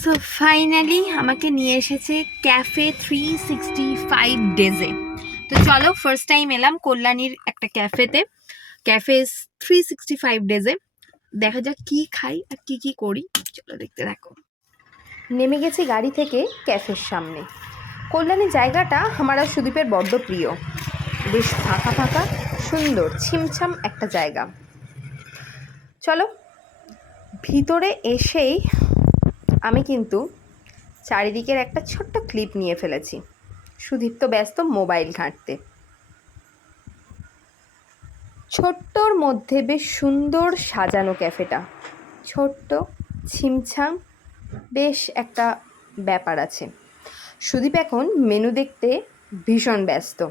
So finally আমাকে নিয়ে এসেছে ক্যাফে থ্রি সিক্সটি ফাইভ ডেজে তো চলো ফার্স্ট টাইম এলাম কল্যাণীর একটা ক্যাফেতে ক্যাফে থ্রি সিক্সটি ফাইভ ডেজে দেখা যাক কি খাই আর কি কি করি। চলো, দেখতে থাকো। নেমে গেছি গাড়ি থেকে ক্যাফের সামনে। কল্যাণী জায়গাটা আমার আর সুদীপের বড্ড প্রিয়। বেশ ফাঁকা ফাঁকা, সুন্দর, ছিমছাম একটা জায়গা। চলো, ভিতরে এসেই আমি কিন্তু চারিদিকের একটা ছোট্ট ক্লিপ নিয়ে ফেলেছি। সুদীপ্ত ব্যস্ত মোবাইল ঘাঁটতে। ছোট্টর মধ্যে বেশ সুন্দর সাজানো ক্যাফেটা। ছোট্ট, ছিমছাম, বেশ একটা ব্যাপার আছে। সুদীপ এখন মেনু দেখতে ভীষণ ব্যস্ত।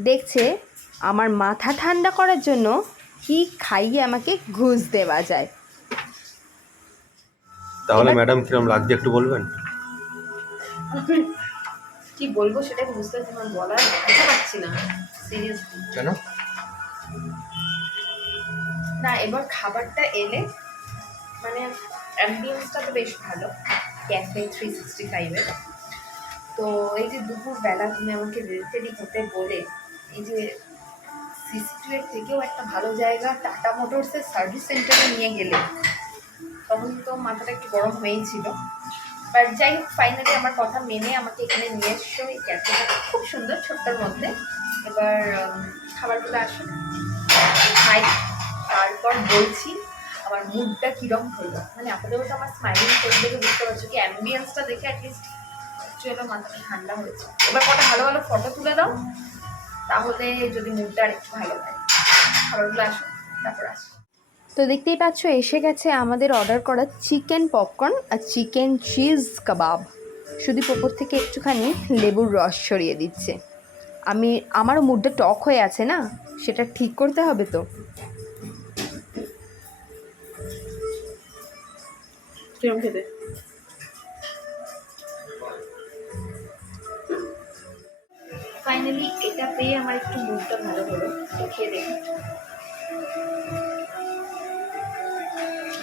দেখছে, আমার মাথা ঠান্ডা করার জন্য কি খাইয়ে আমাকে ঘুষ দেওয়া যায়। তাহলে ম্যাডাম কিরম লাগছে একটু বলবেন? কি বলব সেটা বুঝতে তোমার বলার বুঝতে পারছি না সিরিয়াসলি কেন? না এবার খাবারটা এলে মানে অ্যাম্বিয়েন্সটা তো বেশ ভালো ক্যাফে থ্রি সিক্সটি ফাইভের তো এই যে দুপুরবেলা তুমি আমাকে রেডি হতে বলে এই যে সিসি এর থেকেও একটা ভালো জায়গা টাটা মোটরসের সার্ভিস সেন্টারে নিয়ে গেলে। তখন তো মাথাটা একটু গরম হয়েই ছিল। বাট যাই হোক ফাইনালি আমার কথা মেনে আমাকে এখানে নিয়ে এসছো এই ক্যাফেটা খুব সুন্দর ছোট্টর মধ্যে। এবার খাবারগুলো আসুন খাই। তারপর বলছি, আমার মুডটা কীরকম হলো? মানে আপাতত আমার স্মাইলিং করে দেখে বুঝতে পারছ কি অ্যাম্বিয়েন্সটা দেখে অ্যাটলিস্ট চলো মাথাটা ঠান্ডা হয়েছে। এবার কটা ভালো ভালো ফটো তুলে দাও। তাহলে যদি মুডটা আর একটু ভালো হয়। খাবারগুলো আসুন তারপর আসি তো দেখতেই পাচ্ছ এসে গেছে আমাদের অর্ডার করা চিকেন পপকর্ন আর চিকেন চিজ কাবাব শুধু ওপর থেকে একটুখানি লেবুর রস সরিয়ে দিচ্ছে। আমি আমারও মুডটা টক হয়ে আছে না? সেটা ঠিক করতে হবে তো। খেতে? ফাইনালি এটা পেয়ে আমার একটু মুডটা ভালো হলো। তো খেয়ে দেখি।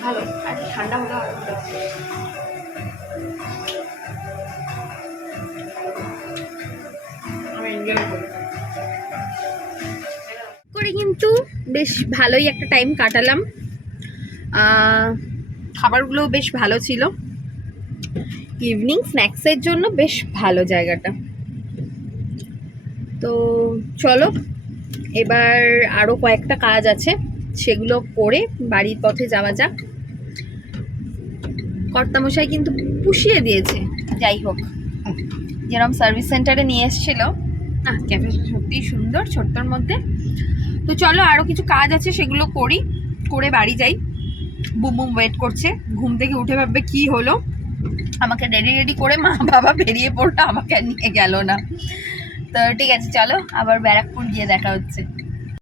ভালো আর ঠান্ডা হলে আরও ভালো। করি। কিন্তু বেশ ভালোই একটা টাইম কাটালাম। আহ, খাবারগুলোও বেশ ভালো ছিল। ইভিনিং স্ন্যাক্সের জন্য বেশ ভালো জায়গাটা। তো চলো এবার আরও কয়েকটা কাজ আছে সেগুলো করে বাড়ির পথে যাওয়া যাক। কর্তামশাই কিন্তু পুষিয়ে দিয়েছে। যাই হোক যেরকম সার্ভিস সেন্টারে নিয়ে এসেছিল। না ক্যাফে সত্যিই সুন্দর, ছোট্টর মধ্যে। তো চলো আরও কিছু কাজ আছে, সেগুলো করি, করে বাড়ি যাই। বুম বুম ওয়েট করছে, ঘুম থেকে উঠে ভাববে কি হলো। আমাকে রেডি রেডি করে মা বাবা বেরিয়ে পড়ল, আমাকে আর নিয়ে গেল না। তো ঠিক আছে, চলো, আবার ব্যারাকপুর গিয়ে দেখা হচ্ছে।